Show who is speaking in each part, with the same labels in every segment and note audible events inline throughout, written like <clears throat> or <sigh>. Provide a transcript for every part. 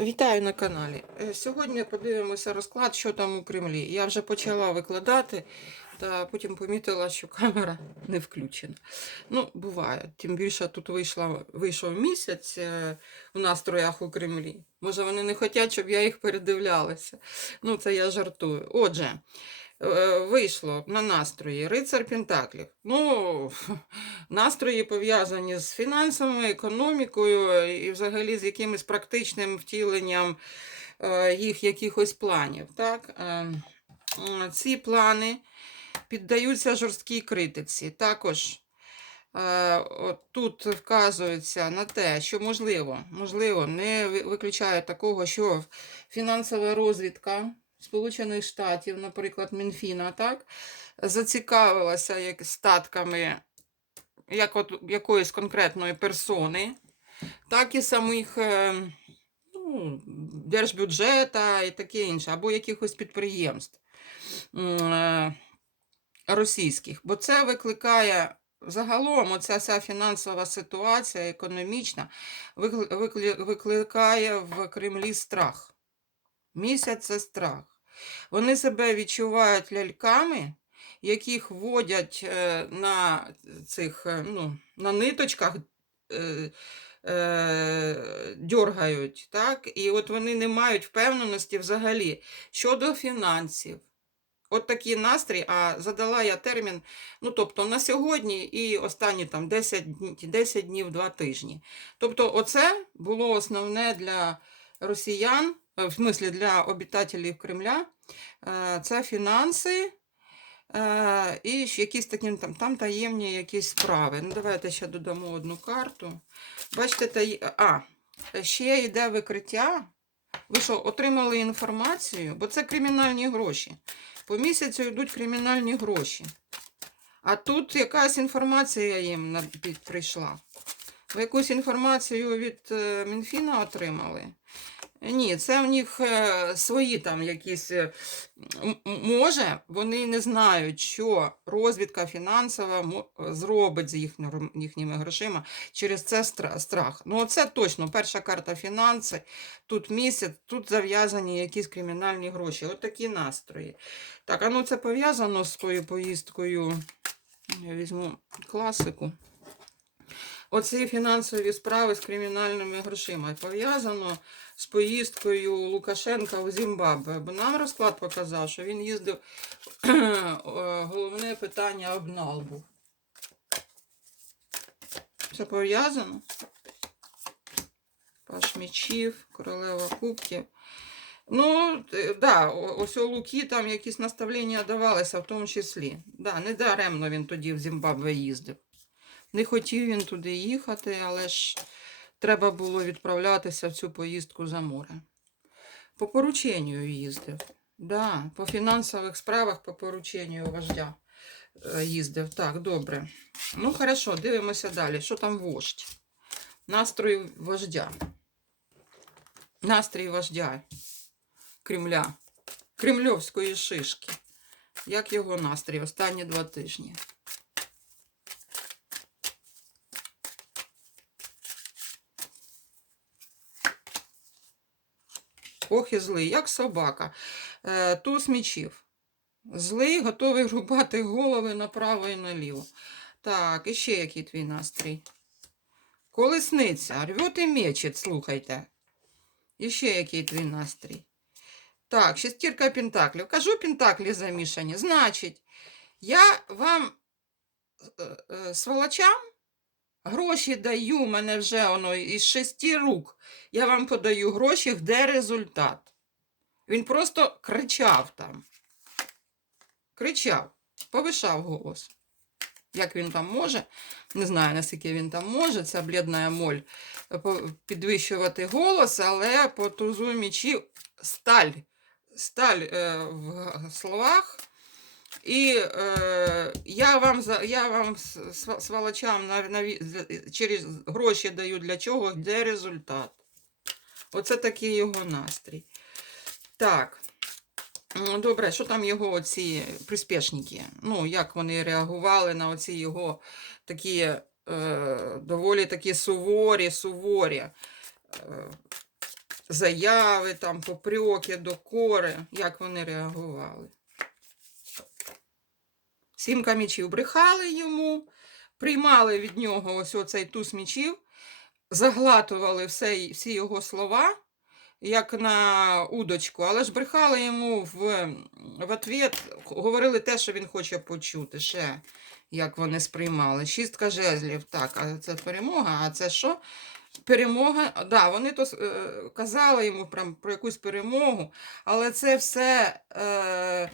Speaker 1: Вітаю на каналі. Е, Сьогодні подивимося розклад, що там у Кремлі. Я вже почала викладати, та потім помітила, що камера не включена. Ну, буває. Тим більше тут вийшла, вийшов місяць в у настроях у Кремлі. Може, вони не хочуть, щоб я їх передивлялася. Ну, це я жартую. Отже, е, вийшло на настрої Рицар Пентаклів. Ну, <laughs> настрої пов'язані з фінансами, економікою і взагалі з якимось практичним втіленням е, їх якихось планів. Так? Е, Ці плани піддаються жорсткій критиці. Також е, от тут вказується на те, що можливо, можливо, не ви- виключає такого, що фінансова розвідка Сполучених Штатів, наприклад, Мінфіна, так, зацікавилася як статками як от якоїсь конкретної персони, так і самих е, ну, держбюджета і таке інше, або якихось підприємств е, російських. Бо це викликає загалом оця вся фінансова ситуація, економічна, викли- викли- викликає в Кремлі страх. Місяць це страх. Вони себе відчувають ляльками, яких водять е, на цих е, ну, на ниточках, е, дьоргають, так? І от вони не мають впевненості взагалі щодо фінансів. От такий настрій, а задала я термін, ну тобто на сьогодні і останні там 10, 10 днів, 2 тижні. Тобто, оце було основне для росіян, в смислі для обітателів Кремля, е, це фінанси. Е, і якісь такі там, там таємні якісь справи. Ну, давайте ще додамо одну карту. Бачите, таї... а, ще йде викриття. Ви що, отримали інформацію? Бо це кримінальні гроші. По місяцю йдуть кримінальні гроші. А тут якась інформація їм прийшла. Ви якусь інформацію від е, Мінфіна отримали? Ні, це в них е, свої там якісь. е, Може, вони не знають, що розвідка фінансова зробить з їхніми грошима через це страх. Ну, це точно перша карта фінанси. Тут місяць, тут зав'язані якісь кримінальні гроші. От такі настрої. Так, а ну це пов'язано з тою поїздкою. Я візьму класику. Оці фінансові справи з кримінальними грошима пов'язано з поїздкою Лукашенка у Зімбабве. Бо нам розклад показав, що він їздив <clears throat> головне питання обнал був. Це пов'язано? Паш мечів, королева кубків. Ну, е, да, ось у Луки там якісь наставлення давалися, в тому числі. Да, не даремно він тоді в Зімбабве їздив. Не хотів він туди їхати, але ж треба було відправлятися в цю поїздку за море. По порученню їздив. Да, по фінансових справах по порученню вождя е, їздив. Так, добре. Ну, хорошо, дивимося далі. Що там вождь? Настрій вождя. Настрій вождя Кремля. Кремльовської шишки. Як його настрій останні два тижні? Ох і злий, як собака. Е, туз мічів. Злий, готовий рубати голови направо і наліво. Так, і ще який твій настрій? Колесниця, рвет і мечет, слухайте. І ще який твій настрій? Так, шестірка пентаклів. Кажу, пентаклі замішані. Значить, я вам, е, е, сволочам, гроші даю, мене вже воно із шести рук. Я вам подаю гроші, де результат. Він просто кричав там. Кричав, повишав голос. Як він там може, не знаю, наскільки він там може, це блідна моль е, підвищувати голос, але по тузу мічі сталь. Сталь е, в словах. І е, я вам, я вам с- сва- на, на, через гроші даю для чого, де результат. Оце такий його настрій. Так. Добре, що там його оці приспішники? Ну, як вони реагували на оці його такі е, доволі такі суворі, суворі е, заяви, там, попрьоки, докори, як вони реагували. Сімка мічів брехали йому, приймали від нього ось оцей туз мічів, заглатували все, всі його слова, як на удочку, але ж брехали йому в, в ответ, говорили те, що він хоче почути. Ще як вони сприймали. Шістка жезлів. Так, а це перемога, а це що? Перемога, да, вони то е, казали йому про, про якусь перемогу, але це все, е,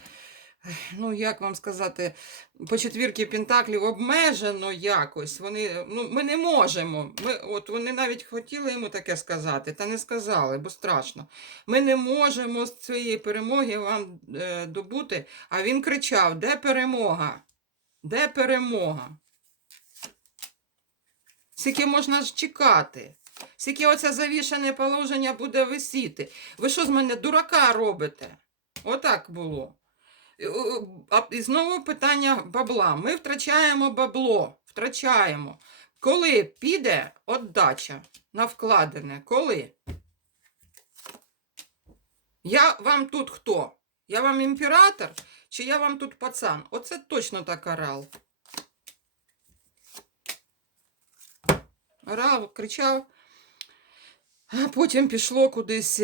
Speaker 1: ну як вам сказати, по четвірки Пентаклів обмежено якось. Вони, ну, ми не можемо. Ми, от вони навіть хотіли йому таке сказати, та не сказали, бо страшно. Ми не можемо з цієї перемоги вам е, добути. А він кричав: де перемога? Де перемога? Скільки можна ж чекати? Скільки оце завішане положення буде висіти? Ви що з мене дурака робите? Отак було. А і знову питання бабла. Ми втрачаємо бабло, втрачаємо. Коли піде отдача на вкладене? Коли? Я вам тут хто? Я вам імператор чи я вам тут пацан? Оце точно так орал. Орав, кричав. А потім пішло кудись.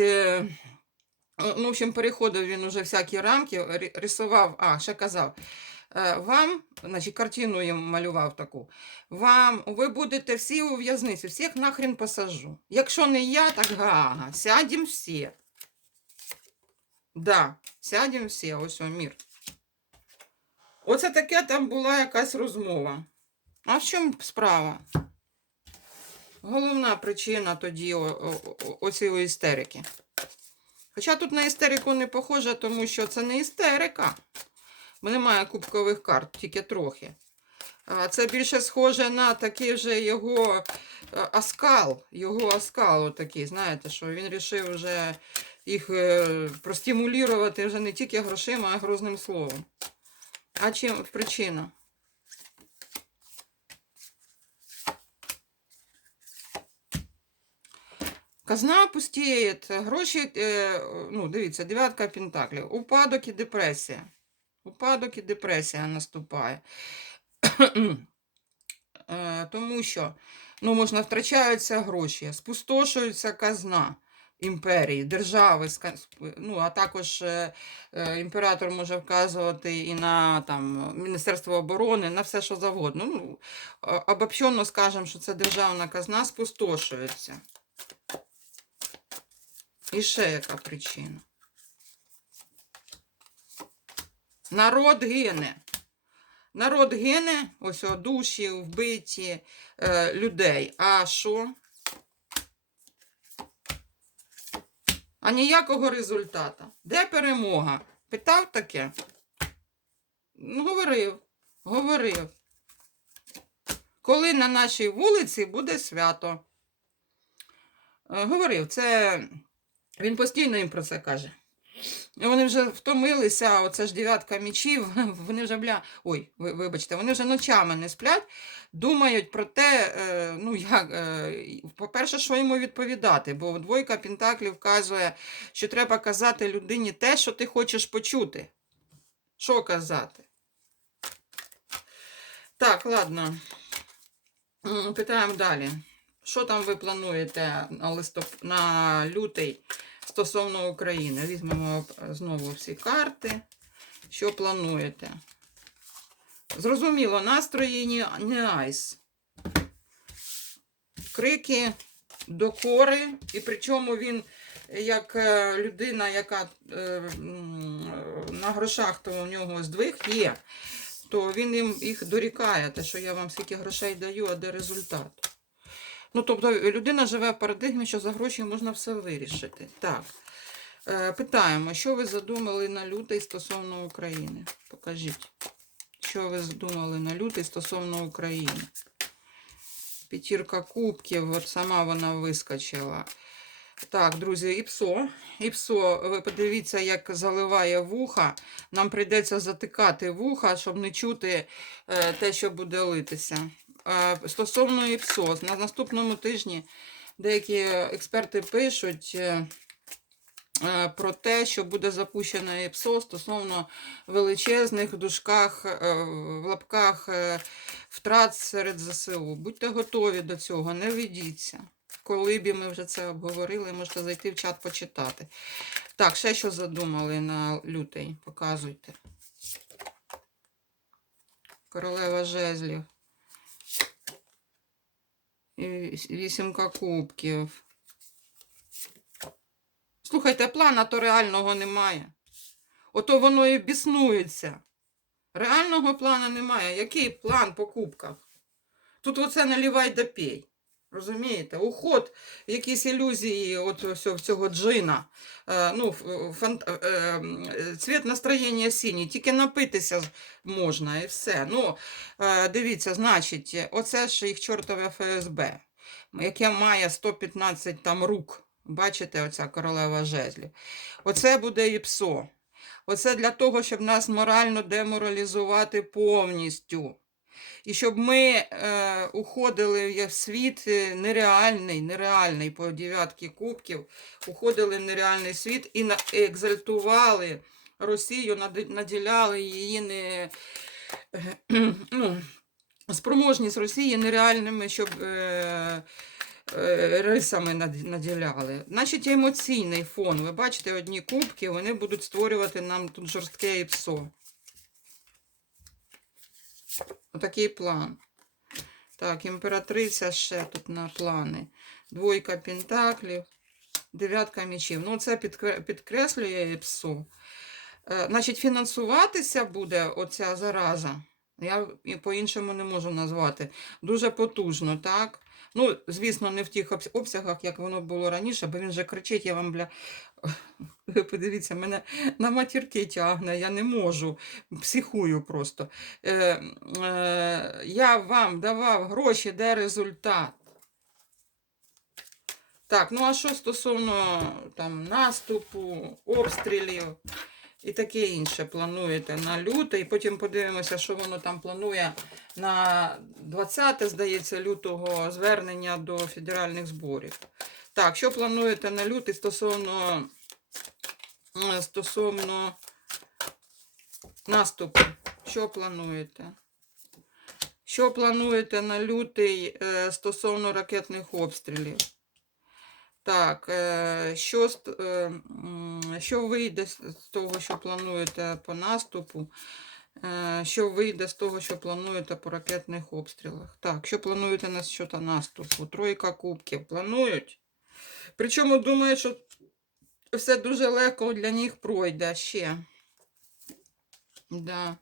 Speaker 1: Е, Ну, в общем, переходив він уже всякі рамки, рисував, а, ще казав. е, Вам, значить, картину їм малював таку. Вам, ви будете всі у в'язниці, всіх нахрен посажу. Якщо не я, так гага. Сядем всі. Да, сядем всі, ось о. Оце таке там була якась розмова. А в чому справа? Головна причина тоді оцієї істерики. Хоча тут на істерику не похоже, тому що це не істерика. Бо немає кубкових карт, тільки трохи. Це більше схоже на такий його е, оскал. Його оскал такий, знаєте, що він вирішив вже їх е, простимулювати вже не тільки грошима, а грозним словом. А чим причина? Казна пустіє, гроші, е, ну, дивіться, дев'ятка пентаклів, упадок і депресія. Упадок і депресія наступає. Е, Тому що ну, можна втрачаються гроші, спустошується казна імперії, держави, ну, а також е, імператор може вказувати і на там, Міністерство оборони, на все, що завгодно. Ну, о- обобщенно скажемо, що це державна казна спустошується. І ще яка причина? Народ гине. Народ гине, ось о, душі, вбиті е, людей. А що? А ніякого результата. Де перемога? Питав таке? Ну, говорив, говорив. Коли на нашій вулиці буде свято? Е, Говорив, це він постійно їм про це каже. І Вони вже втомилися, оце ж дев'ятка мічів, <laughs> вони вже бля. Ой, ви- вибачте, вони вже ночами не сплять, думають про те, е, ну як, е, по-перше, що йому відповідати, бо двойка Пентаклів вказує, що треба казати людині те, що ти хочеш почути. Що казати? Так, ладно. Питаємо далі. Що там ви плануєте на, листоп... на лютий стосовно України? Візьмемо е, знову всі карти. Що плануєте? Зрозуміло, настрої не, айс. Крики, докори, і причому він, як е, людина, яка е, на грошах, то у нього здвиг є, то він їм їх дорікає, те, що я вам скільки грошей даю, а де результат. Ну, тобто людина живе в парадигмі, що за гроші можна все вирішити. Так. Е, Питаємо, що ви задумали на лютий стосовно України? Покажіть, що ви задумали на лютий стосовно України. П'ятірка кубків, от сама вона вискочила. Так, друзі, іпсо. Іпсо, ви подивіться, як заливає вуха. Нам прийдеться затикати вуха, щоб не чути е, те, що буде литися. Е, стосовно іпсо, на наступному тижні деякі експерти пишуть. е, е, Про те, що буде запущено ІПСО стосовно величезних в дужках, в лапках втрат серед ЗСУ. Будьте готові до цього, не ведіться. Коли б ми вже це обговорили, можете зайти в чат почитати. Так, ще що задумали на лютий, показуйте. Королева жезлів. Вісімка кубків. Слухайте, плана то реального немає. Ото воно і біснується. Реального плана немає. Який план по кубках? Тут оце наливай да пей. Розумієте? Уход, якісь ілюзії от цього джина. Е, ну, ф- фан, е, е, цвіт настроєння синій, тільки напитися можна і все. Ну, дивіться, значить, оце ж їх чортове ФСБ, яке має 115 там рук. Бачите, оця королева жезлів. Оце буде ІПСО. Оце для того, щоб нас морально деморалізувати повністю. І щоб ми е, уходили в світ е, нереальний, нереальний по дев'ятки кубків, уходили в нереальний світ і на, екзальтували Росію, наділяли її не, е, <clears throat> ну, спроможність Росії нереальними, щоб е, е, рисами над- наділяли. Значить, емоційний фон. Ви бачите, одні кубки, вони будуть створювати нам тут жорстке ІПСО. Отакий план. Так, імператриця ще тут на плани. Двойка пентаклів, дев'ятка мечів. Ну, це підкреслює псу. Е, значить, фінансуватися буде оця зараза. Я по-іншому не можу назвати. Дуже потужно, так? Ну, звісно, не в тих обсягах, як воно було раніше, бо він же кричить, я вам бля. Ви <laughs> подивіться, мене на матірки тягне, я не можу, психую просто. Е, е, я вам давав гроші, де результат? Так, ну а що стосовно там, наступу, обстрілів і таке інше плануєте на лютий, потім подивимося, що воно там планує на 20, здається, лютого звернення до федеральних зборів. Так, що плануєте на лютий стосовно, е, стосовно наступу? Що плануєте? Що плануєте на лютий е, стосовно ракетних обстрілів? Так, е, що, що вийде з того, що плануєте по наступу? Е, Що вийде з того, що плануєте по ракетних обстрілах? Так, що плануєте на щодо наступу? Тройка кубків планують. Причому думаю, що все дуже легко для них пройде ще. Да.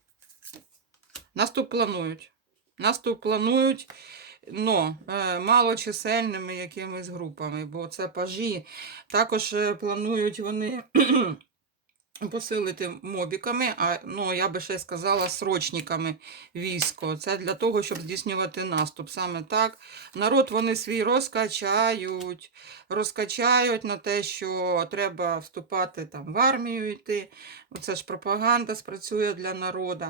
Speaker 1: Наступ планують. Наступ планують, но е, малочисельними якимись групами, бо це пажі. Також е, планують вони посилити мобіками, а ну, я би ще сказала, срочниками військо. Це для того, щоб здійснювати наступ. Саме так. Народ вони свій розкачають, розкачають на те, що треба вступати там в армію йти. Оце ж пропаганда спрацює для народу.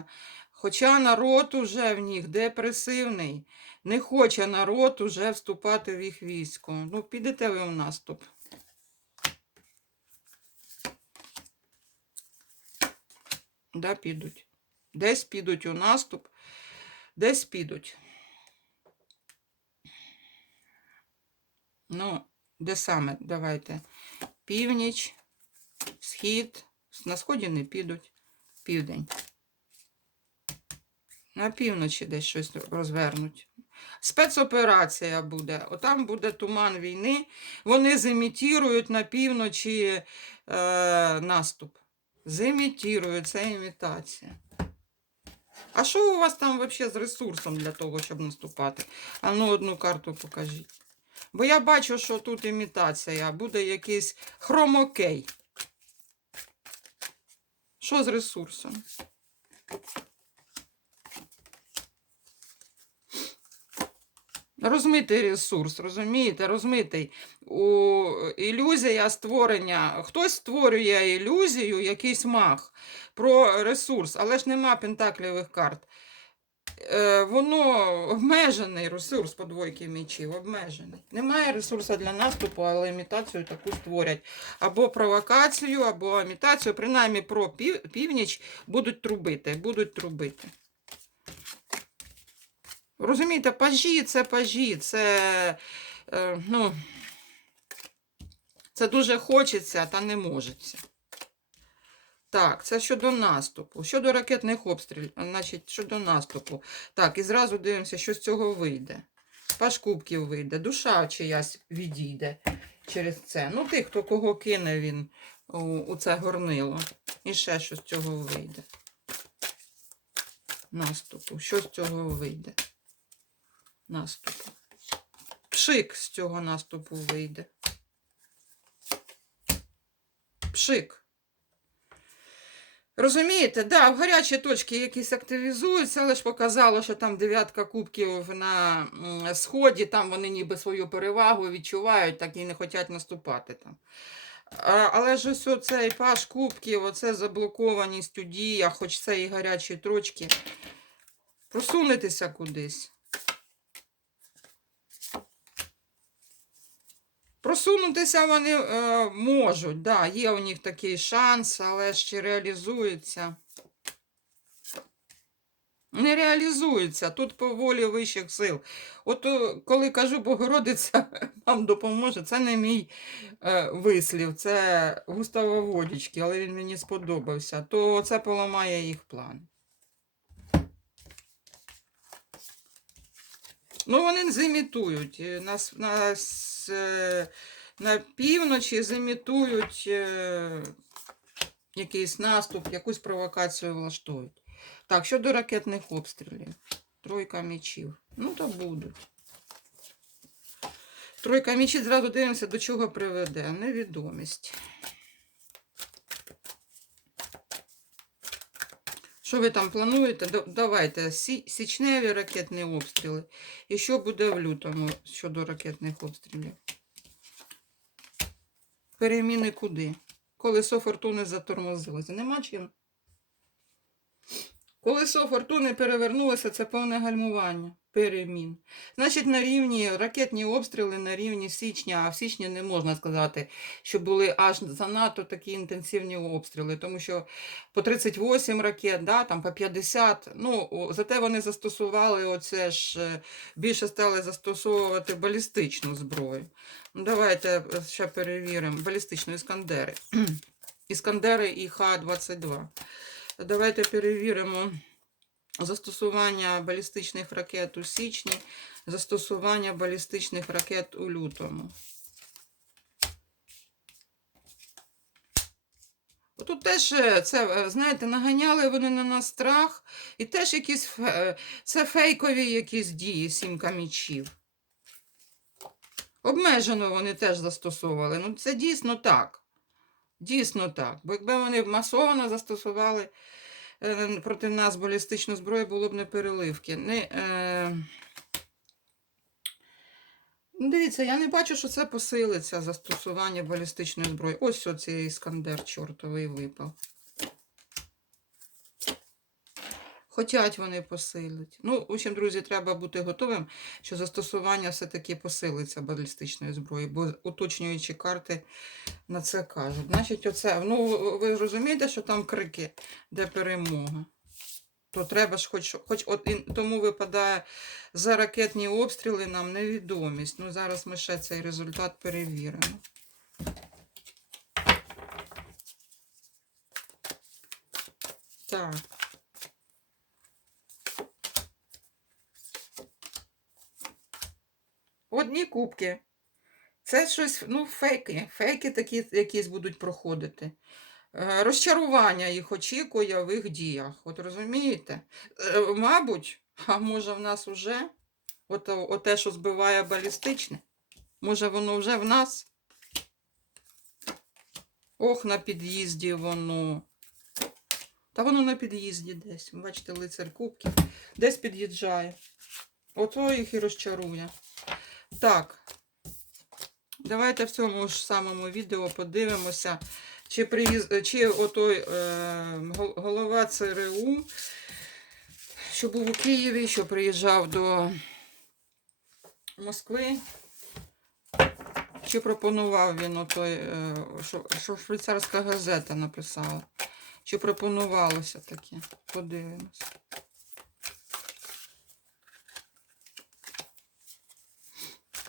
Speaker 1: Хоча народ уже в них депресивний, не хоче народ уже вступати в їх військо. Ну, підете ви в наступ. Да, підуть. Десь підуть у наступ, десь підуть. Ну, де саме? Давайте. Північ, схід. На сході не підуть. Південь. На півночі десь щось розвернуть. Спецоперація буде. Отам буде туман війни. Вони зімітірують на півночі е, наступ. Зімітірують, це імітація. А що у вас там взагалі з ресурсом для того, щоб наступати? А ну одну карту покажіть. Бо я бачу, що тут імітація, буде якийсь хромокей. Що з ресурсом? Розмитий ресурс, розумієте? Розмитий. У, ілюзія створення. Хтось створює ілюзію, якийсь маг про ресурс, але ж нема пентаклівих карт. е, воно обмежений ресурс по двойки мечів, обмежений. Немає ресурсу для наступу, але імітацію таку створять. Або провокацію, або імітацію, принаймні про пів, північ будуть трубити, будуть трубити. Розумієте, пажі це пажі, це, е, ну, це дуже хочеться, та не можеться. Так, це щодо наступу. Щодо ракетних обстрілів, значить, щодо наступу. Так, і зразу дивимося, що з цього вийде. Паш кубків вийде, душа чиясь відійде через це. Ну, тих, хто кого кине він у, у це горнило. І ще що з цього вийде. Наступу. Що з цього вийде? Наступу. Пшик з цього наступу вийде. Пшик. Розумієте, да, в гарячі точки якісь активізуються, але ж показало, що там дев'ятка кубків на сході, там вони ніби свою перевагу відчувають, так і не хочуть наступати там. Але ж ось оцей паш кубків, оце заблокованість у діях, хоч це і гарячі точки. Просунутися кудись. Просунутися вони е, можуть, да, є у них такий шанс, але чи реалізується. Не реалізується. Тут по волі вищих сил. От е, коли кажу Богородиця <laughs> вам допоможе, це не мій е, вислів, це Густава Водічки, але він мені сподобався, то це поламає їх план. Ну, вони зімітують. е, На, на, е, на півночі зімітують е, якийсь наступ, якусь провокацію влаштують. Так, щодо ракетних обстрілів. Тройка мічів. Ну, то будуть. Тройка мічів, зразу дивимося, до чого приведе. Невідомість. Що ви там плануєте? Давайте січневі ракетні обстріли. І що буде в лютому щодо ракетних обстрілів? Переміни куди? Колесо фортуни затормозилося. Нема чим. Колесо фортуни перевернулося, це повне гальмування. Перемін. Значить, на рівні ракетні обстріли на рівні січня, а в січні не можна сказати, що були аж занадто такі інтенсивні обстріли, тому що по 38 ракет, да, там по 50. Ну, зате вони застосували оце ж е, більше стали застосовувати балістичну зброю. Ну, давайте е, ще перевіримо. Балістичну іскандери. <clears throat> Іскандери і Х-22. Давайте перевіримо застосування балістичних ракет у січні, застосування балістичних ракет у лютому. Тут теж е, це, е, знаєте, наганяли вони на нас страх, і теж якісь е, це фейкові якісь дії, сімка мічів. Обмежено вони теж застосовували. Ну, це дійсно так. Дійсно так. Бо якби вони масово застосували проти нас балістичну зброю, було б не переливки. Не, е... ну, Дивіться, я не бачу, що це посилиться застосування балістичної зброї. Ось оцей іскандер чортовий випав. Хотять вони посилить. Ну, в общем, друзі, треба бути готовим, що застосування все-таки посилиться балістичної зброї, бо уточнюючі карти на це кажуть. Значить, оце, ну, ви розумієте, що там крики, де перемога. То треба ж хоч, хоч от, тому випадає за ракетні обстріли нам невідомість. Ну, зараз ми ще цей результат перевіримо. Так. Одні кубки. Це щось, ну, фейки. Фейки такі якісь будуть проходити. Е, Розчарування їх очікує в їх діях. От розумієте? Е, Мабуть, а може в нас вже ото, оте, що збиває балістичне, може воно вже в нас? Ох, на під'їзді воно. Та воно на під'їзді десь. Бачите, лицар кубків. Десь під'їжджає. Ото їх і розчарує. Так. Давайте в цьому ж самому відео подивимося, чи, приїз... чи отой е... голова ЦРУ що був у Києві, що приїжджав до Москви. Чи пропонував він отой, е, що, що швейцарська газета написала? Чи пропонувалося таке? Подивимось.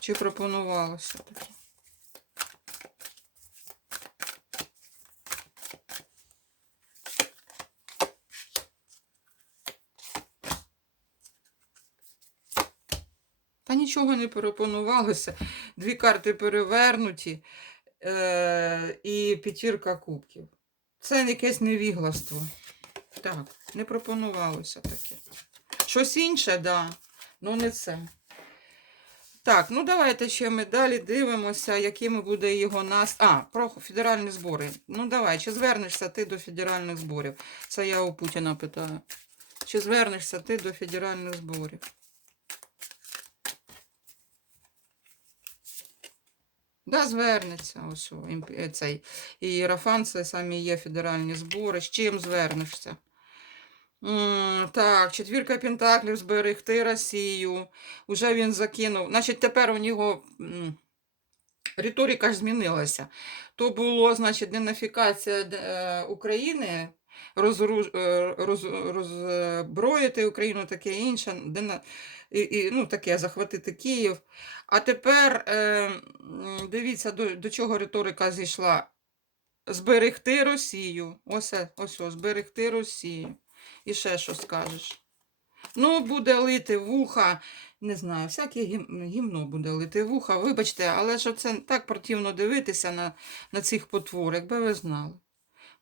Speaker 1: Чи пропонувалося таке? Та нічого не пропонувалося. Дві карти перевернуті е- і п'ятірка кубків. Це якесь невігластво. Так, не пропонувалося таке. Щось інше, так. Да. Ну, не це. Так, ну давайте ще ми далі дивимося, якими буде його нас. А, про федеральні збори. Ну давай, чи звернешся ти до федеральних зборів? Це я у Путіна питаю. Чи звернешся ти до федеральних зборів? Да, звернеться. Ось цей Ієрофан, це самі є федеральні збори. З чим звернешся? Так, четвірка Пентаклів зберегти Росію. Уже він закинув. Значить, тепер у нього риторика ж змінилася. То було, значить, денафікація е, України, розру- е, роз, роззброїти Україну, таке інше, дена, і, і, ну, таке, захватити Київ. А тепер е, дивіться, до, до чого риторика зійшла. Зберегти Росію. Ось, ось, ось, зберегти Росію. І ще що скажеш? Ну, буде лити вуха, не знаю, всяке гімно буде лити вуха. Вибачте, але ж це так противно дивитися на, на цих потвор, якби ви знали.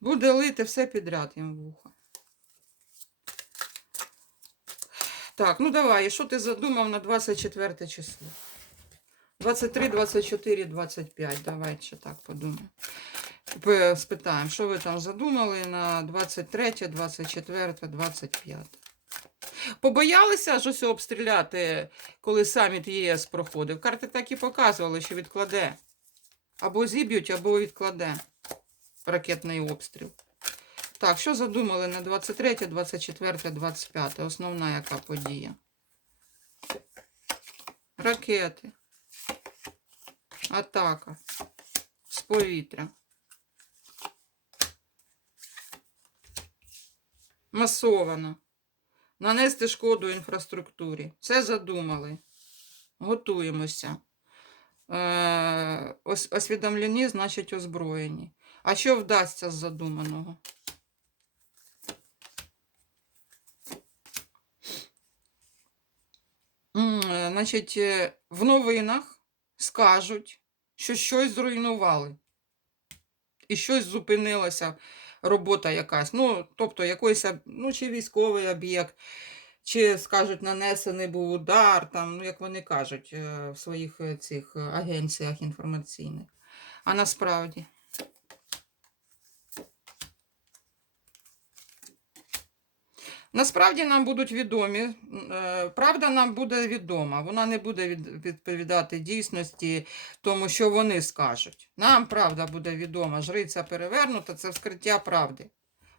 Speaker 1: Буде лити все підряд їм вуха. Так, ну давай, що ти задумав на 24 число? 23, 24, 25. Давай ще так подумаємо. П- Спитаємо, що ви там задумали на 23, 24, 25. Побоялися ж ось обстріляти, коли саміт ЄС проходив. Карти так і показували, що відкладе. Або зіб'ють, або відкладе ракетний обстріл. Так, що задумали на 23, 24, 25? Основна яка подія? Ракети. Атака. З повітря. Масовано. Нанести шкоду інфраструктурі. Це задумали. Готуємося. Е, ос- освідомлені, значить, озброєні. А що вдасться з задуманого? Е, Значить, е, в новинах скажуть, що щось зруйнували. І щось зупинилося, робота якась. Ну, тобто, якийсь, ну, чи військовий об'єкт, чи скажуть, нанесений був удар, там, ну, як вони кажуть, е, в своїх е, цих е, агенціях інформаційних. А насправді. Насправді нам будуть відомі, е, правда нам буде відома, вона не буде відповідати дійсності тому, що вони скажуть. Нам правда буде відома, жриця перевернута, це вскриття правди.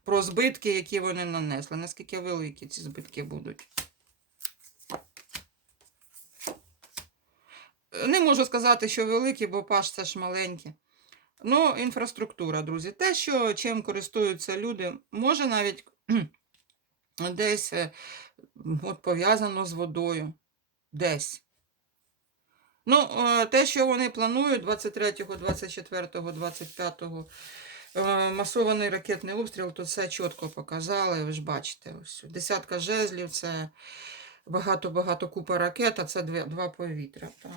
Speaker 1: Про збитки, які вони нанесли, наскільки великі ці збитки будуть. Не можу сказати, що великі, бо паш це ж маленькі. Ну, інфраструктура, друзі. Те, що чим користуються люди, може навіть десь е, от, пов'язано з водою. Десь. Ну, е, те, що вони планують 23, 24, 25 е, масований ракетний обстріл, то це чітко показали. Ви ж бачите, ось десятка жезлів, це багато-багато купа ракет, а це два повітря. Так.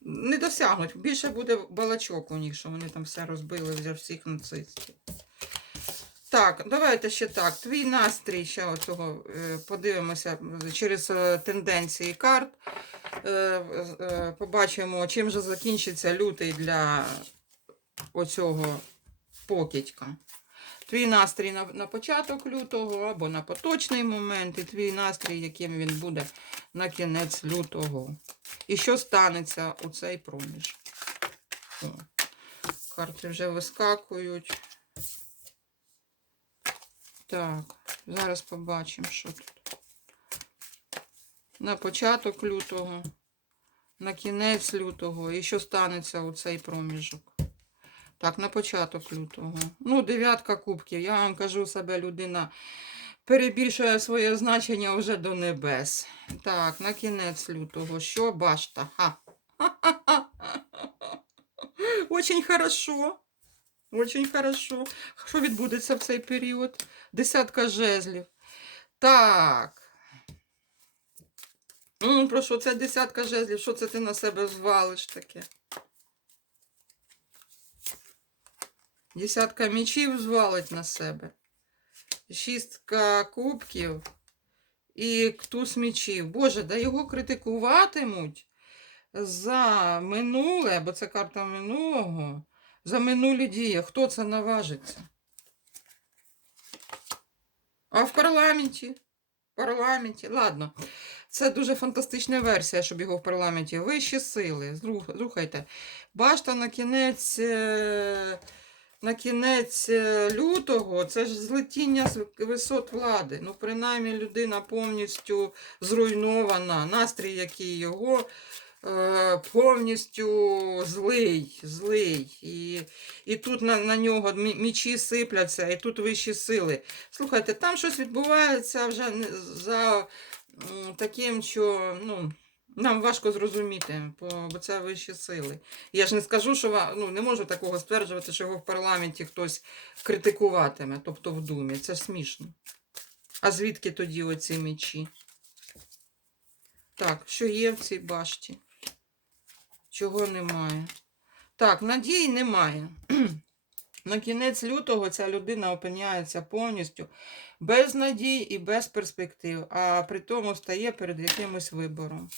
Speaker 1: Не досягнуть. Більше буде балачок у них, що вони там все розбили вже всіх нацистів. Так, давайте ще так. Твій настрій ще оцього е, подивимося через е, тенденції карт. Е, Побачимо, чим же закінчиться лютий для оцього покидька. Твій настрій на, на початок лютого або на поточний момент, і твій настрій, яким він буде на кінець лютого. І що станеться у цей проміж? О, карти вже вискакують. Так, Зараз побачимо, що тут. На початок лютого, на кінець лютого і що станеться у цей проміжок. Так, на початок лютого. Ну, дев'ятка кубків. Я вам кажу, себе людина перебільшує своє значення вже до небес. Так, на кінець лютого. Що башта? Ха. <laughs> Очень хорошо. Очень хорошо. Що відбудеться в цей період? Десятка жезлів. Так. Ну, про що це десятка жезлів? Що це ти на себе звалиш таке? Десятка мечів звалить на себе. Шістка кубків і туз мечів. Боже, да його критикуватимуть за минуле, бо це карта минулого, за минулі дії. Хто це наважиться? А в парламенті? В парламенті. Ладно. Це дуже фантастична версія, щоб його в парламенті. Вищі сили. Слухайте. Башта на кінець. е, На кінець е, лютого це ж злетіння з висот влади. Ну, принаймні, людина повністю зруйнована. Настрій, який його повністю злий, злий. І, і тут на, на нього мі- мічі сипляться, і тут вищі сили. Слухайте, там щось відбувається вже за таким, що ну, нам важко зрозуміти, бо це вищі сили. Я ж не скажу, що ну, не можу такого стверджувати, що його в парламенті хтось критикуватиме, тобто в Думі. Це смішно. А звідки тоді оці мечі? Так, що є в цій башті? Чого немає? Так, надії немає. <clears throat> На кінець лютого ця людина опиняється повністю без надій і без перспектив, а при тому стає перед якимось вибором.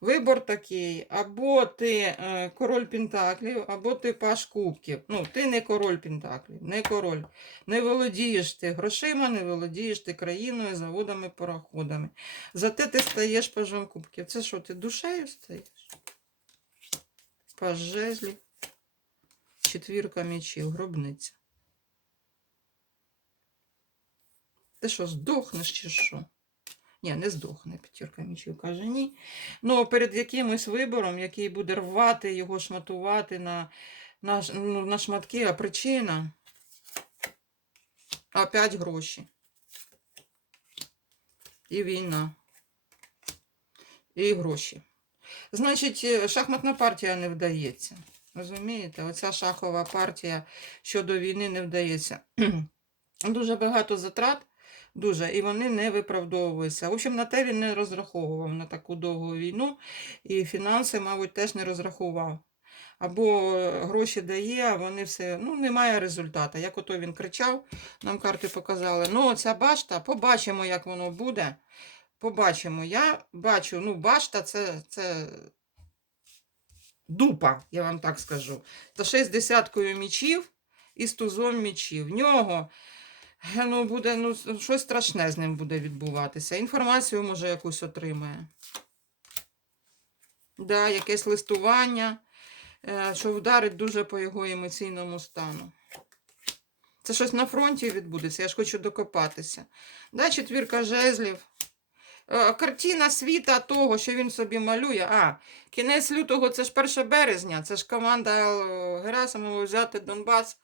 Speaker 1: Вибор такий: або ти е, король Пентаклів, або ти паш кубків. Ну, ти не король Пентаклів, не король. Не володієш ти грошима, не володієш ти країною, заводами, пароходами. Зате ти стаєш пажом кубків. Це що, ти душею стаєш? Паж жезлів, четвірка мечів, гробниця. Ти що, здохнеш чи що? Ні, не здохне, п'ятірка мечів каже ні. Ну, перед якимось вибором, який буде рвати його, шматувати на, на, ну, на шматки, а причина опять гроші. І війна. І гроші. Значить, е, шахматна партія не вдається. Розумієте? Оця шахова партія щодо війни не вдається. <clears throat> Дуже багато затрат, дуже, і вони не виправдовуються. В общем, на те він не розраховував на таку довгу війну, і фінанси, мабуть, теж не розрахував. Або е, гроші дає, а вони все, ну, немає результату. Як ото він кричав, нам карти показали. Ну, оця башта, побачимо, як воно буде. Побачимо. Я бачу, ну, башта це, це дупа, я вам так скажу. Та ще з десяткою мічів і з тузом мічів. В нього ну, буде, ну, щось страшне з ним буде відбуватися. Інформацію, може, якусь отримає. Да, якесь листування, е, що вдарить дуже по його емоційному стану. Це щось на фронті відбудеться, я ж хочу докопатися. Да, четвірка жезлів. Е, Картина світа того, що він собі малює. А, кінець лютого це ж 1 березня, це ж команда е, Герасимова взяти Донбас.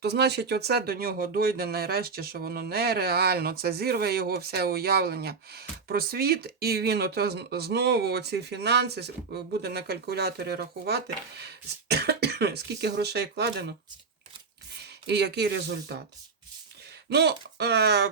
Speaker 1: То значить, оце до нього дойде нарешті, що воно нереально. Це зірве його все уявлення про світ, і він ото знову оці фінанси буде на калькуляторі рахувати, <coughs> скільки грошей вкладено і який результат. Ну, е,